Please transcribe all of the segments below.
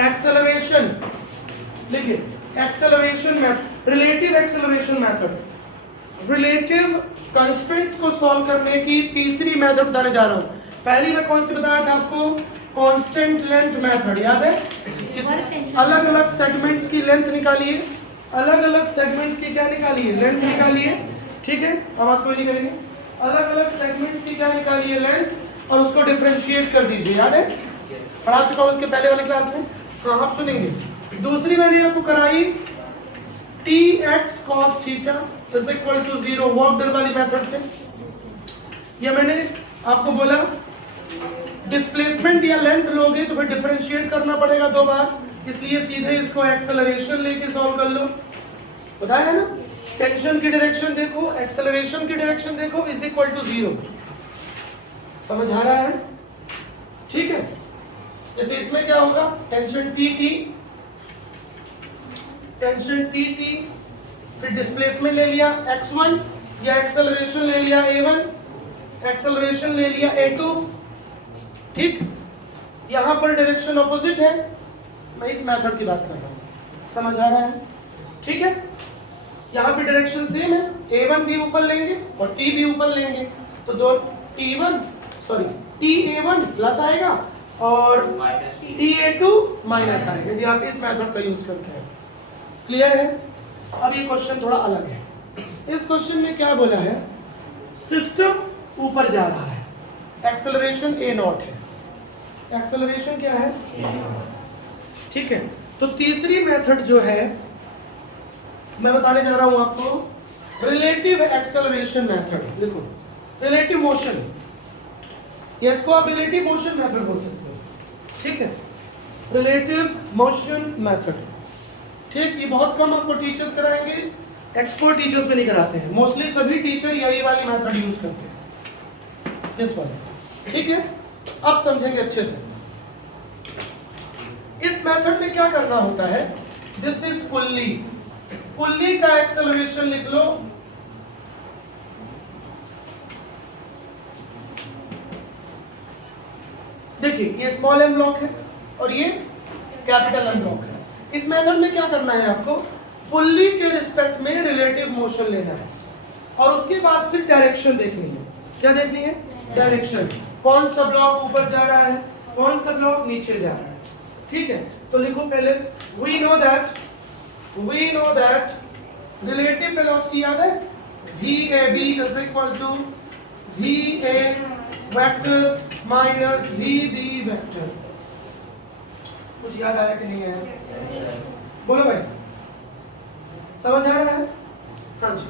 Acceleration, देखिए acceleration method, relative acceleration method, relative constraints को solve करने की तीसरी मेथड बताने जा रहा हूं। पहली मैं कौन सी बताया था आपको, कांस्टेंट लेंथ मेथड, याद है? अलग अलग सेगमेंट्स की लेंथ निकालिए, अलग अलग सेगमेंट्स की क्या निकालिए, लेंथ निकालिए, ठीक है, आवाज कोई नहीं करेंगे, अलग अलग सेगमेंट्स की क्या निकालिए, लेंथ, और उसको डिफरेंशिएट कर दीजिए, याद है? पढ़ा चुका हूं इसके पहले वाले क्लास में, हाँ आप सुनेंगे। दूसरी मैंने आपको कराई tx cos theta is equal to 0, वॉकडर वाली मेथड से। ये मैंने आपको बोला डिस्प्लेसमेंट या लेंथ लोगे तो फिर डिफरेंशिएट करना पड़ेगा 2 बार, इसलिए सीधे इसको एक्सेलरेशन लेके सॉल्व कर लो, बताया है ना? टेंशन की डायरेक्शन देखो, एक्सेलरेशन की डायरेक्शन देखो, इज इक्वल टू 0। समझ आ रहा है? ठीक है, जैसे इसमें क्या होगा, tension T T, tension T T, फिर डिस्प्लेसमेंट ले लिया x1 या एक्सेलरेशन ले लिया a1, एक्सेलरेशन ले लिया a2, ठीक। यहां पर डायरेक्शन ऑपोजिट है, मैं इस मेथड की बात कर रहा हूं, समझ आ रहा है? ठीक है, यहां पे डायरेक्शन सेम है, a1 भी ऊपर लेंगे और t भी ऊपर लेंगे, तो दो ta1 प्लस आएगा और ta2 माइनस आएगा, यदि आप इस मेथड का यूज करते हैं। क्लियर है? अब ये क्वेश्चन थोड़ा अलग है। इस क्वेश्चन में क्या बोला है, सिस्टम ऊपर जा रहा है, एक्सेलरेशन a0 है, एक्सेलरेशन क्या है, ठीक है। तो तीसरी मेथड जो है मैं बताने जा रहा हूं आपको, रिलेटिव एक्सेलरेशन मेथड। देखो रिलेटिव मोशन, या इसको आप रिलेटिव मोशन मेथड बोल सकते हो, ठीक है, रिलेटिव मोशन मेथड, ठीक। ये बहुत कम आपको टीचर्स कराएंगे, एक्सपर्ट टीचर्स भी नहीं कराते हैं, मोस्टली सभी टीचर यही वाली मेथड यूज करते हैं, दिस वन, ठीक है। अब समझेंगे अच्छे से। इस मेथड में क्या करना होता है, दिस इज पुल्ली, पुल्ली का एक्सेलरेशन लिख लो, देखिए ये स्मॉल एम ब्लॉक है और ये कैपिटल एम ब्लॉक है। इस मेथड में क्या करना है आपको, पुल्ली के रिस्पेक्ट में रिलेटिव मोशन लेना है और उसके बाद फिर डायरेक्शन देखनी है। क्या देखनी है, डायरेक्शन, कौन सा ब्लॉक ऊपर जा रहा है, कौन सा ब्लॉक नीचे जा रहा है, ठीक है। तो लिखो पहले, we know that relative velocity, याद है, VAB is equal to VA vector minus VB vector. कुछ याद आया कि नहीं आया, बोलो भाई, समझ आ रहा है? हाँ जी।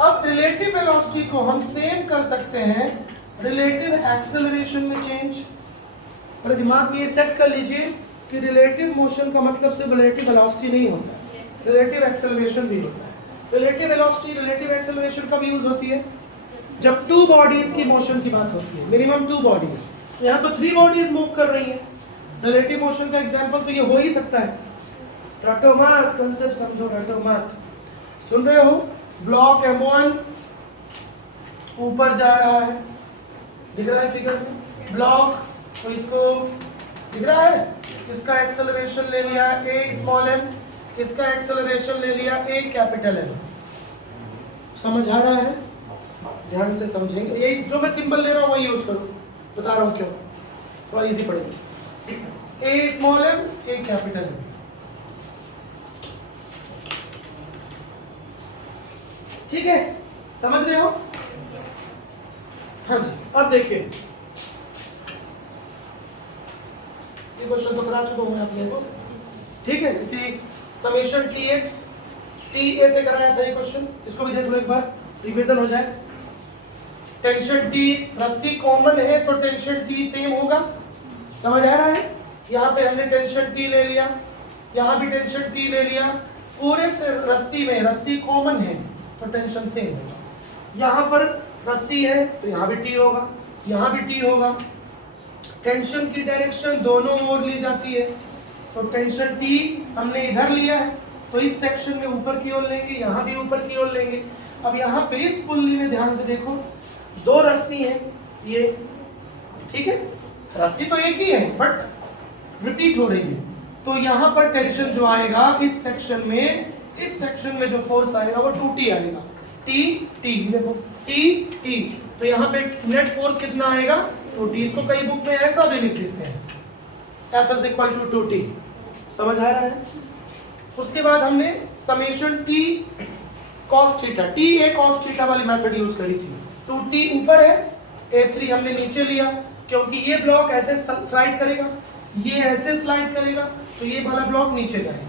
अब रिलेटिव वेलोसिटी को हम सेम कर सकते हैं रिलेटिव एक्सेलरेशन में चेंज। और दिमाग में ये सेट कर लीजिए कि रिलेटिव मोशन का मतलब सिर्फ रिलेटिव वेलोसिटी नहीं होता, रिलेटिव एक्सेलरेशन भी होता है। रिलेटिव वेलोसिटी, रिलेटिव एक्सेलरेशन कब यूज होती है, जब 2 बॉडीज की मोशन की बात होती है, मिनिमम 2 बॉडीज। यहाँ तो 3 बॉडीज मूव कर रही है, रिलेटिव मोशन का एग्जांपल तो ये हो ही सकता है। रटो मत, कंसेप्ट समझो, रटो मत। सुन रहे हो, ब्लॉक M1 ऊपर जा रहा है, दिख रहा है फिगर में, ब्लॉक, तो इसको दिख रहा है, इसका एक्सेलरेशन ले लिया a स्मॉल m, इसका एक्सेलरेशन ले लिया a कैपिटल M। समझ आ रहा है? ध्यान से समझेंगे, यही जो मैं सिंबल ले रहा हूँ वही यूज करो, बता रहा हूँ क्यों, थोड़ा इजी पड़ेगा। a small m, a capital M, ठीक है, समझ रहे हो? हाँ जी। अब देखिए, ये क्वेश्चन तो करा चुका हूं मैं आप लोगों को, ठीक है। इसी समेशन tx ta से कराया था ये क्वेश्चन, इसको भी देख लो एक बार, रिवीजन हो जाए। टेंशन T, रस्सी कॉमन है तो टेंशन T सेम होगा, समझ आ रहा है? यहाँ पे हमने टेंशन T ले लिया, यहाँ भी टेंशन T ले लिया, पूरे से रस्सी में रस्सी कॉमन है तो टेंशन सेम होगा। यहाँ पर रस्सी है तो यहाँ भी T होगा, यहाँ भी T होगा। टेंशन की डायरेक्शन दोनों ओर ली जाती है, तो टेंशन T हमने इधर लिया है तो इस सेक्शन में ऊपर की ओर लेंगे, यहाँ भी ऊपर की ओर लेंगे। अब यहाँ पे इस पुल्ली में ध्यान से देखो, 2 रस्सी है ये, ठीक है, रस्सी तो एक ही है बट रिपीट हो रही है, तो यहाँ पर टेंशन जो आएगा इस सेक्शन में जो फोर्स आएगा वो 2T आएगा। T देखो T तो यहाँ पे नेट फोर्स कितना आएगा 2T। इसको कई बुक में ऐसा भी लिख देते हैं F is equal to 2T। समझ आ रहा है? उसके बाद हमने summation T cos theta, T a cos theta वाली मेथड यूज करी थी। 2T ऊपर है, A3 हमने नीचे लिया क्योंकि ये ब्लॉक ऐसे स्लाइड करेगा, ये ऐसे स्लाइड करेगा, तो ये वाला ब्लॉक नीचे जाएगा।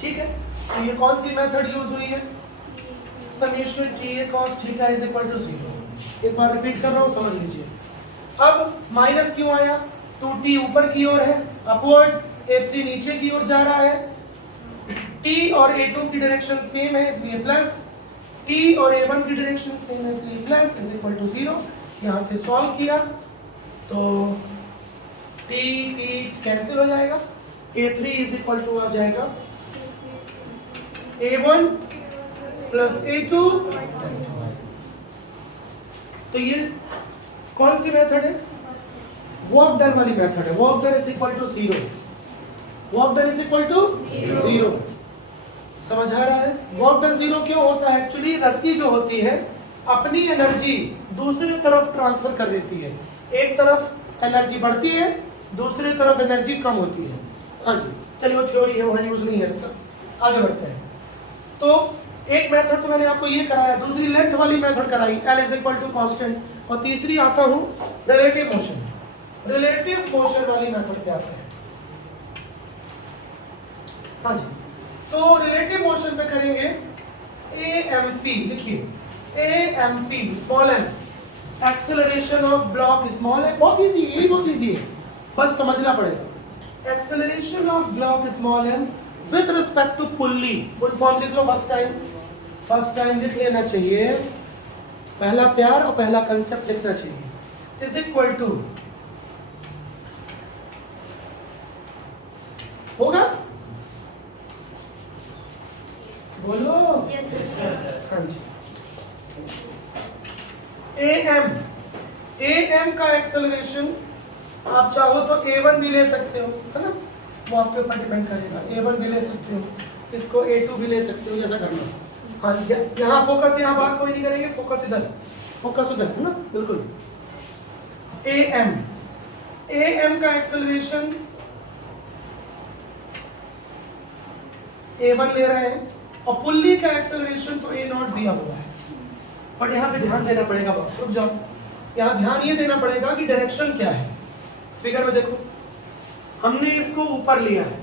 ठीक है, तो ये कौन सी मेथड यूज हुई है? Summation T a cos theta is equal to 0। एक बार रिपीट कर रहा हूँ, समझ लीजिए। अब माइनस क्यों आया? 2T ऊपर की ओर है, अपवर्ड, A3 नीचे की ओर जा रहा है, T और A2 की डायरेक्शन सेम है इसलिए प्लस, T और A1 की डायरेक्शन सेम है इसलिए प्लस इज इक्वल टू 0। यहाँ से सॉल्व किया तो T कैंसिल हो जाएगा, A3 इज इक्वल टू आ जाएगा A1 प्लस A2। तो ये कौन सी मेथड है? वर्क डन वाली मेथड है। Work done is equal to 0। Work done is equal to 0। समझ आ रहा है? वर्क डन 0 क्यों होता है? एक्चुअली रस्सी जो होती है अपनी एनर्जी दूसरी तरफ ट्रांसफर कर देती है। एक तरफ एनर्जी बढ़ती है, दूसरी तरफ एनर्जी कम होती है। हाँ जी, चलिए वो थ्योरी है, वहाँ यूज नहीं है इसका। आगे बढ़ते हैं। तो एक मेथड तो मैंने आपको ये कराया, दूसरी लेंथ वाली मेथड कराई, L is equal to constant, और तीसरी आता हूँ रिलेटिव मोशन। रिलेटिव मोशन वाली मेथड क्या आता है? हाँ जी, तो रिलेटिव मोशन पे करेंगे AMP। लिखिए AMP, small m, acceleration of block small है। बहुत इजी है, बहुत इजी है, बस समझना पड़ेगा। Acceleration of block small m with respect to pulley. Full form लिख लो फर्स्ट टाइम लिख लेना चाहिए, पहला प्यार और पहला कंसेप्ट लिखना चाहिए। इज इक्वल टू, होगा? बोलो। हाँ जी, AM का एक्सेलरेशन आप चाहो तो A1 भी ले सकते हो, है ना, वो आपके ऊपर डिपेंड करेगा। A1 भी ले सकते हो, इसको A2 भी ले सकते हो, जैसा करना। हाँ, यहाँ फोकस, यहाँ बात कोई नहीं करेंगे, फोकस उधर, है ना, बिल्कुल। AM का एक्सेलरेशन A1 ले रहे हैं, और पुल्ली का एक्सेलरेशन तो A0 दिया हुआ है। पर यहाँ पे ध्यान देना पड़ेगा, बस रुक जाओ, यहाँ ध्यान ये देना पड़ेगा कि डायरेक्शन क्या है। फिगर में देखो, हमने इसको ऊपर लिया है,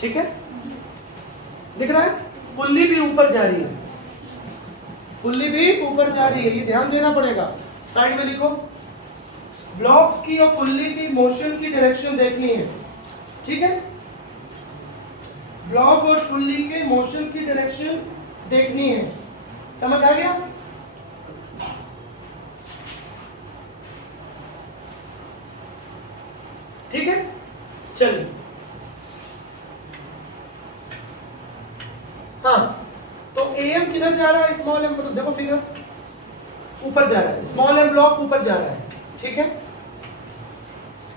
ठीक है, दिख रहा है? पुल्ली भी ऊपर जा रही है, ये ध्यान देना पड़ेगा। साइड में लिखो, ब्लॉक्स की और पुल्ली की मोशन की डायरेक्शन देखनी है, ठीक है? ब्लॉक और पुल्ली के मोशन की डायरेक्शन देखनी है, समझ आ गया? ठीक है, चलिए। हाँ, तो AM किधर जा रहा है? स्मॉल m, देखो फिगर, ऊपर जा रहा है, स्मॉल m ब्लॉक ऊपर जा रहा है, ठीक है,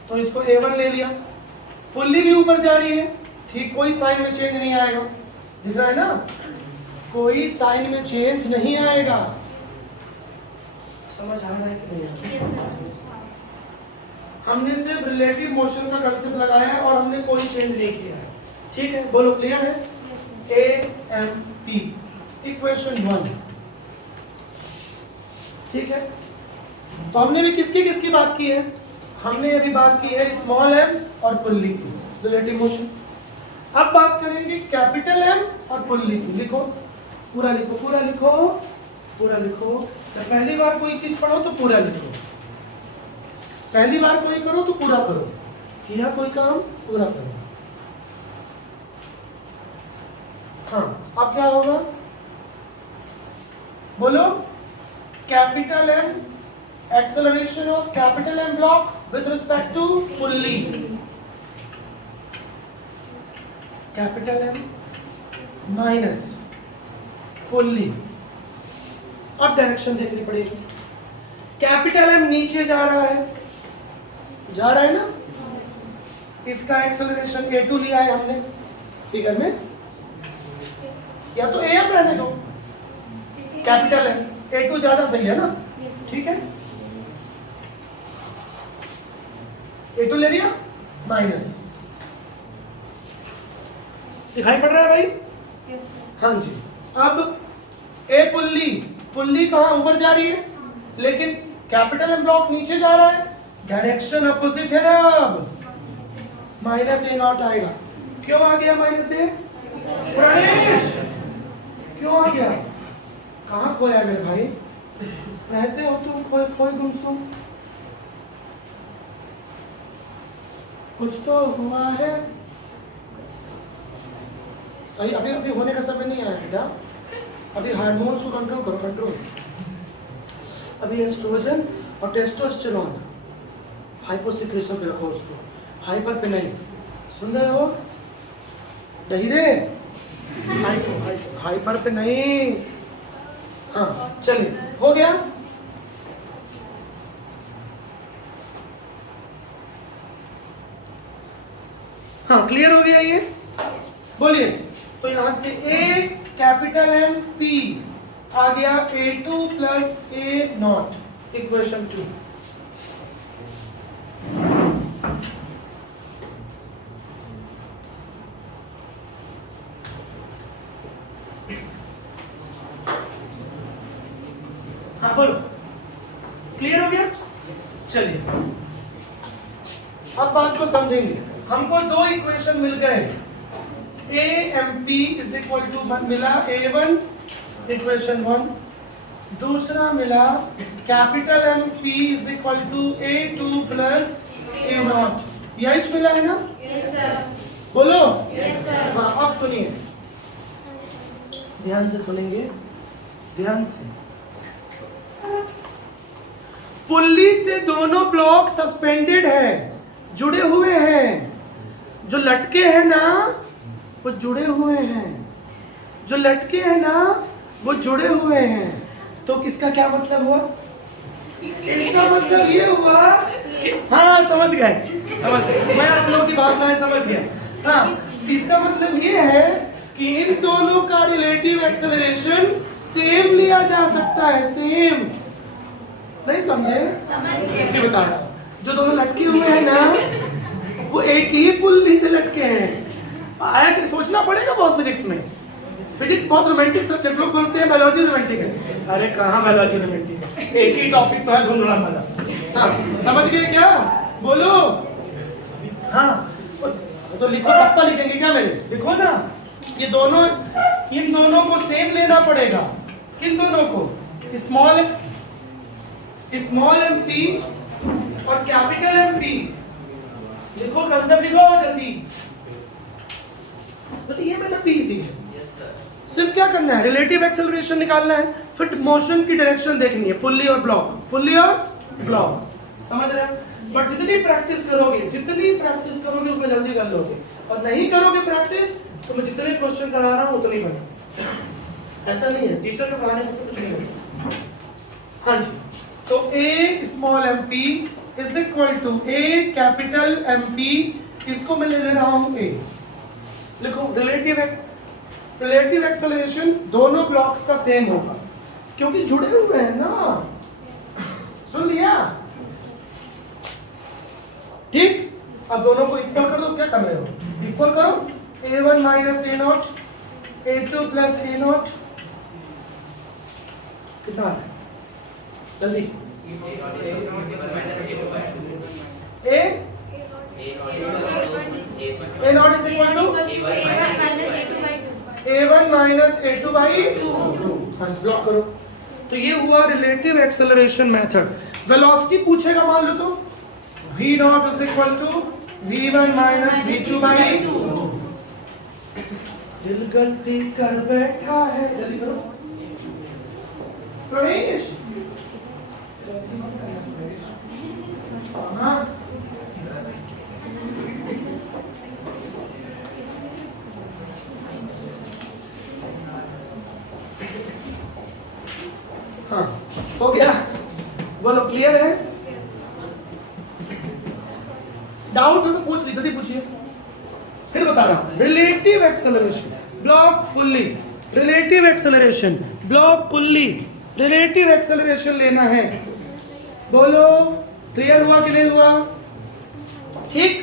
तो इसको A1 ले लिया। पुल्ली भी ऊपर जा रही है, ठीक, कोई साइन में चेंज नहीं आएगा, दिख रहा है ना, कोई साइन में चेंज नहीं आएगा। समझ आ रहा है कि नहीं? हमने सिर्फ रिलेटिव मोशन का कंसेप्ट लगाया है और हमने कोई चेंज नहीं किया है, ठीक है, बोलो क्लियर है? AMP इक्वेशन 1, ठीक है। तो हमने भी किसकी बात की है? हमने अभी बात की है स्मॉल m और पुल्ली की, रिलेटिव मोशन। अब बात करेंगे कैपिटल M और पुल्ली की। लिखो, पूरा लिखो। जब पहली बार कोई चीज पढ़ो तो पूरा लिखो, पहली बार कोई करो तो पूरा करो, किया कोई काम पूरा करो। हाँ, अब क्या होगा? बोलो, capital M, acceleration of capital M block with respect to pulley. Capital M minus pulley. अब डायरेक्शन देखनी पड़ेगी। कैपिटल M नीचे जा रहा है ना, इसका एक्सेलरेशन a2 लिया है हमने फिगर में, या तो a रहने दो, कैपिटल है, a2 ज्यादा सही है ना, ठीक है। a2 ले लिया माइनस, दिखाई पड़ रहा है भाई? हाँ जी। अब ए पुल्ली कहाँ ऊपर जा रही है, लेकिन कैपिटल एम ब्लॉक नीचे जा रहा है, डायरेक्शन अपोजिट है ना, अब माइनस ए नॉट आएगा। क्यों आ गया माइनस ए? क्यों आ गया? कहाँ खोया मेरे भाई? रहते हो तुम खोए गुमसुम, कुछ तो हुआ है। अभी होने का समय नहीं आया बेटा, अभी हार्मोन्स को कंट्रोल करो, कंट्रोल। अभी एस्ट्रोजन और टेस्टोस्टेरोन हाइपोसिक्रेशन पे रखो उसको, हाइपर पे नहीं, सुन रहे हो? डहीरे हाइपर पे नहीं। हाँ चलिए, हो गया। हाँ क्लियर हो गया ये, बोलिए। तो यहां से ए कैपिटल एम पी आ गया A2 plus A not, equation 2। हाँ बोलो, क्लियर हो गया? चलिए अब बात को समझेंगे। हमको दो इक्वेशन मिल गए, A M P is equal to मिला A1 इक्वेशन 1, दूसरा मिला capital M P is equal to A2 plus A naught. यही मिला है ना? Yes sir. बोलो। Yes sir. हाँ अब सुनिए, ध्यान से सुनेंगे, ध्यान से। पुल्ली से दोनों ब्लॉक सस्पेंडेड है, जुड़े हुए हैं। जो लटके हैं ना वो जुड़े हुए हैं, जो लटके हैं ना वो जुड़े हुए हैं। तो इसका क्या मतलब हुआ? इसका मतलब ये हुआ कि हाँ समझ गए, समझ गए, मैं आप लोगों की भावनाएं समझ गया। हाँ इसका मतलब ये है कि इन दोनों का रिलेटिव एक्सेलरेशन सेम लिया जा सकता है, सेम। नहीं समझे? समझ बता रहा हूँ, जो दोनों लटके हुए हैं ना वो एक ही पुल्ली से लटके हैं। आया कि सोचना पड़ेगा बहुत फिजिक्स में। फिजिक्स बहुत रोमांटिक सब्जेक्ट, लोग बोलते हैं बायोलॉजी रोमांटिक है। अरे कहाँ बायोलॉजी रोमांटिक है, एक ही टॉपिक तो है ढूंढना वाला। हाँ समझ गए क्या? बोलो। हाँ तो लिखो, पप्पा लिखेंगे क्या मेरे? लिखो ना, ये दोनों, इन दोनों को सेम लेना पड़ेगा। किन दोनों को? स्मॉल एम पी और कैपिटल एम पी। लिखो, कंसेप्ट लिखो जल्दी। बस ये मतलब पी इजी है। सिर्फ क्या करना है, रिलेटिव एक्सेलरेशन निकालना है, फिर मोशन की डायरेक्शन देखनी है, पुल्ली और ब्लॉक, पुल्ली और ब्लॉक, समझ रहे हैं? बट जितनी प्रैक्टिस करोगे उतना जल्दी कर लोगे, और नहीं करोगे प्रैक्टिस तो मैं जितने क्वेश्चन करा रहा हूँ उतने बने। ऐसा नहीं है, टीचर के पढ़ाने से कुछ नहीं होता। हाँ जी, तो A small M P is equal to A capital M P, इसको मैं ले रहा हूँ ए। लिखो, रिलेटिव एक्सेलरेशन दोनों ब्लॉक्स का सेम होगा क्योंकि जुड़े हुए हैं ना। सुन लिया? ठीक, अब दोनों को इक्वल कर दो। क्या कर रहे हो? इक्वल करो, A1 minus A naught, A2 plus A naught, कितना है जल्दी? A naught is equal to A1 minus A2 by 2। हाँ ब्लॉक करो। तो ये हुआ रिलेटिव एक्सेलरेशन मेथड। वेलोसिटी पूछेगा मान लो तो V nought is equal to V1 minus V2 by 2। दिल गलती कर बैठा है, जल्दी करो प्रवेश। हाँ हो गया, बोलो क्लियर है? डाउट हो तो पूछ ली, जल्दी पूछिए। फिर बता रहा हूं, relative acceleration block pulley, relative acceleration block pulley, relative acceleration लेना है। बोलो क्लियर हुआ कि नहीं हुआ? ठीक।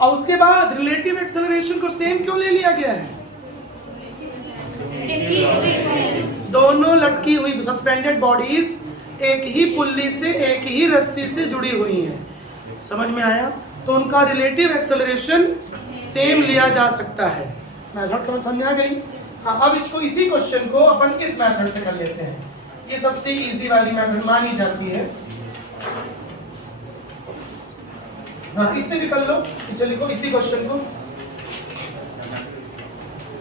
और उसके बाद रिलेटिव एक्सेलरेशन को सेम क्यों ले लिया गया है? दोनों लटकी हुई सस्पेंडेड बॉडीज एक ही पुल्ली से, एक ही रस्सी से जुड़ी हुई हैं। समझ में आया? तो उनका रिलेटिव एक्सेलरेशन सेम लिया जा सकता है। मेथड समझ आ गई? हाँ, अब इसको, इसी क्वेश्चन को अपन इस मेथड से कर लेते हैं। ये सबसे इजी वाली मेथड मानी जाती है। हाँ, इससे भी कर लो। चलिए लिखो इसी क्वेश्चन को।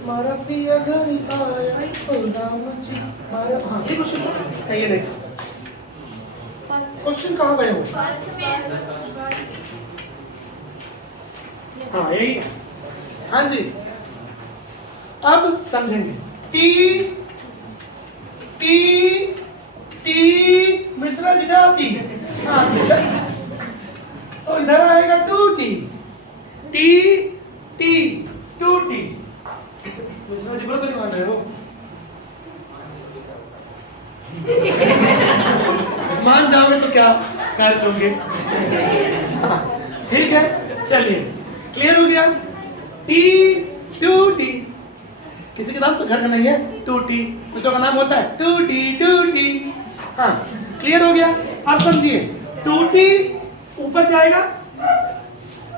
मारा पिया घर आया खुदा मुझे मारा, हाँ ये क्वेश्चन, ये नहीं क्वेश्चन कहाँ गए हो? हाँ यही है। हाँ जी, अब समझेंगे। टी टी टी मिश्रा जिटाती, हाँ तो इधर आएगा two T, T T two T. Mishra ji बोलो तो नहीं मान रहे हो? मान जाओगे तो क्या कर लोगे? हाँ, ठीक है, चलिए क्लियर हो गया। टी टू टी, किसी के नाम तो घर का नहीं है टू टी, कुछ का नाम होता है टू टी। हाँ क्लियर हो गया। अब समझिए, टू टी ऊपर जाएगा,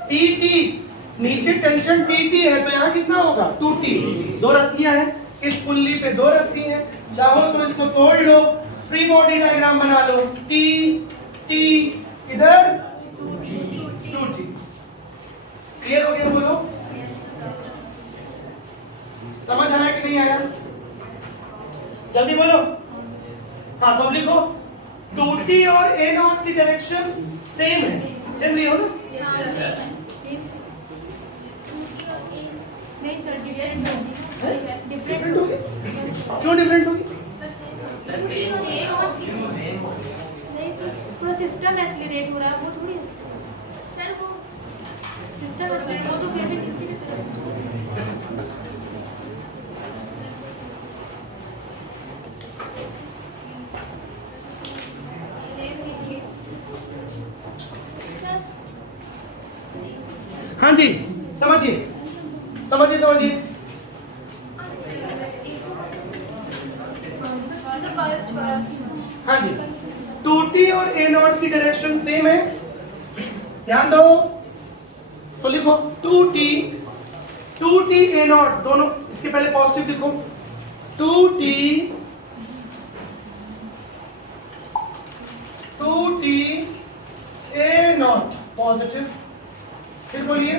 टी टी नीचे टेंशन टी टी है, तो यहाँ कितना होगा? Two T. दो रस्सियां हैं, इस पुल्ली पे दो रस्सी हैं, चाहो तो इसको तोड़ लो, फ्री बॉडी डायग्राम बना लो। टी टी इधर टू टी। क्लियर हो गया? बोलो समझ आया कि नहीं आया? जल्दी बोलो। हाँ तो अब लिखो, टू टी और ए नॉट की डायरेक्शन सेम है, सेम लियो ना? नहीं सर, डिफरेंट होगी। क्यों डिफरेंट होगी? पूरा सिस्टम एक्सीलरेट हो रहा है, वो थोड़ी सर, वो सिस्टम एक्सीलरेट हो तो फिर भी नीचे की तरफ। हाँ जी, समझिए समझिए समझिए। हाँ जी, टू टी और ए नॉट की डायरेक्शन सेम है, ध्यान दो। तो लिखो टू टी ए नॉट, दोनों इसके पहले पॉजिटिव लिखो। Two T A nought positive. फिर बोलिए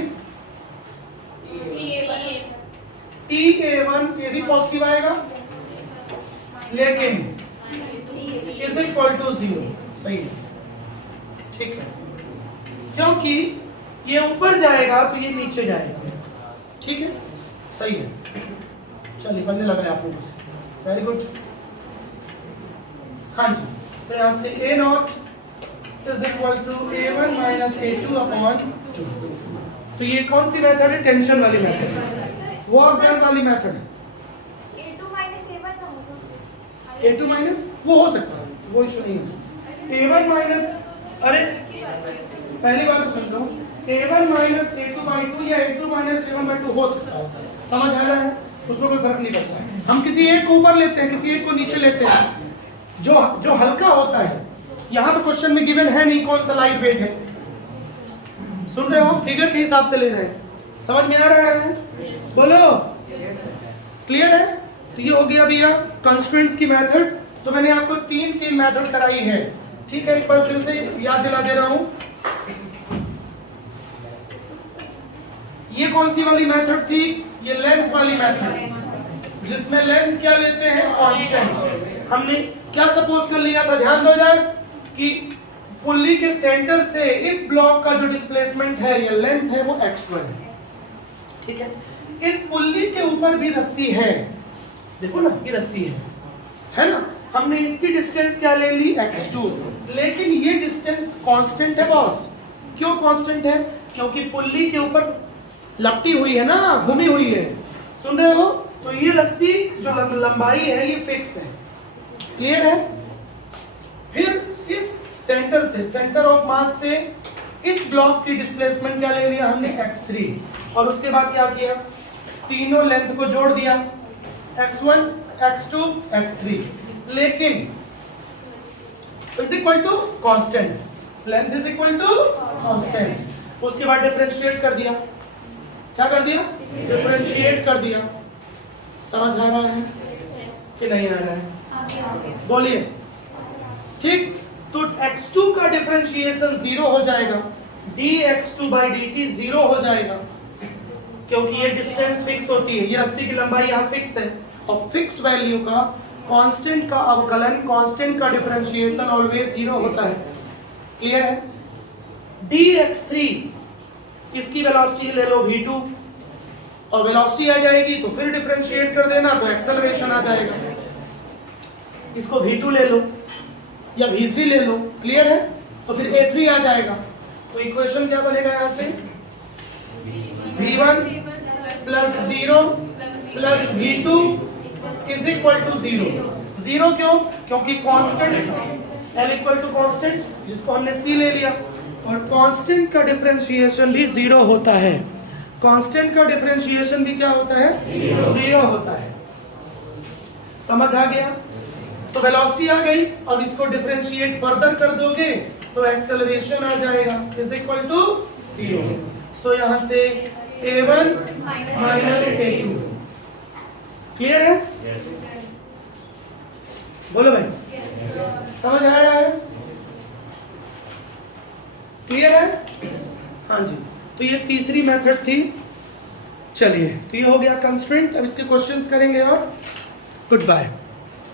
टी ए वन, ये भी पॉजिटिव आएगा, लेकिन इज इक्वल टू 0। सही है, ठीक है, क्योंकि ये ऊपर जाएगा तो ये नीचे जाएगा। ठीक है, सही है। चलिए बनने लगा है आप लोगों से, वेरी गुड। हाँ जी, तो यहाँ से A naught is equal to A one minus A two upon 2। तो ये कौन सी मेथड है? टेंशन वाली मेथड है, वॉश डन वाली मेथड है। A2 माइनस वो हो सकता है, वो इशू नहीं है। A1 माइनस, अरे पहली बात तो सुन लो, A1 माइनस A2/2 या A2 माइनस A1/2 हो सकता है। समझ आ रहा है? उसमें कोई फर्क नहीं पड़ता है। हम किसी एक को ऊपर लेते हैं, किसी एक को नीचे लेते हैं, जो हल्का होता है। यहाँ तो क्वेश्चन में गिवन है नहीं कौन सा लाइट वेट है, सुन रहे हो? फिगर के हिसाब से ले रहे हैं। समझ में आ रहा है? बोलो क्लियर है? तो ये हो गया भैया कंस्ट्रेंट्स की मेथड। तो मैंने आपको तीन मेथड कराई है, ठीक है? एक बार फिर से याद दिला दे रहा हूं। ये कौन सी वाली मेथड थी? ये लेंथ वाली मेथड, जिसमें लेंथ क्या लेते हैं? कांस्टेंट। हमने क्या सपोज कर लिया था? ध्यान दो यार, कि पुल्ली के सेंटर से इस ब्लॉक का जो डिस्प्लेसमेंट है, ये लेंथ है, वो x1 है। ठीक है, इस पुल्ली के ऊपर भी रस्सी है, देखो ना, ये रस्सी है ना? हमने इसकी डिस्टेंस क्या ले ली? x2। लेकिन ये डिस्टेंस कांस्टेंट है बॉस। क्यों कांस्टेंट है? क्योंकि पुल्ली के ऊपर लपटी हुई है ना, घुमी हुई है, सुन रहे हो? तो ये रस्सी जो लंबाई है ये फिक्स है। क्लियर है? फिर इस सेंटर से, सेंटर ऑफ मास से इस ब्लॉक की डिस्प्लेसमेंट क्या ले लिया हमने, x3, और उसके बाद क्या किया, तीनों लेंथ को जोड़ दिया, x1 x2 x3, लेकिन is equal to constant, length is equal to constant. उसके बाद डिफरेंशिएट कर दिया, क्या कर दिया, डिफरेंशिएट कर दिया। समझ आ रहा है कि नहीं आ रहा है? बोलिए। ठीक, तो x2 का डिफरेंशिएशन 0 हो जाएगा, dx2 by dt 0 हो जाएगा, क्योंकि ये डिस्टेंस फिक्स होती है, ये रस्सी की लंबाई यहाँ फिक्स है, और फिक्स वैल्यू का कांस्टेंट का अवकलन, कांस्टेंट का डिफरेंशिएशन ऑलवेज 0 होता है। क्लियर है? dx3 इसकी वेलोसिटी ले लो v2, और वेलोसिटी आ जाएगी तो फिर डिफरेंशिएट कर देना तो एक्सेलरेशन आ जाएगा। इसको v2 ले लो या v3 ले लो। क्लियर है? तो फिर a3 आ जाएगा। तो इक्वेशन क्या बनेगा यहाँ से, v1 plus 0 plus v2 is equal to 0। 0 क्यों? क्योंकि constant l equal to constant, जिसको हमने c ले लिया, और कांस्टेंट का डिफरेंशिएशन भी 0 होता है। कांस्टेंट का डिफरेंशिएशन भी क्या होता है, 0 होता है। समझ आ गया? तो वेलोसिटी आ गई, अब इसको डिफरेंशिएट फर्दर कर दोगे तो एक्सेलरेशन आ जाएगा, इज इक्वल टू 0। सो यहाँ से a1 माइनस a2। क्लियर है? बोलो भाई, समझ आ रहा है? क्लियर है? हाँ जी। तो ये तीसरी मेथड थी। चलिए, तो ये हो गया कंस्ट्रेंट। अब इसके क्वेश्चंस करेंगे और गुड बाय।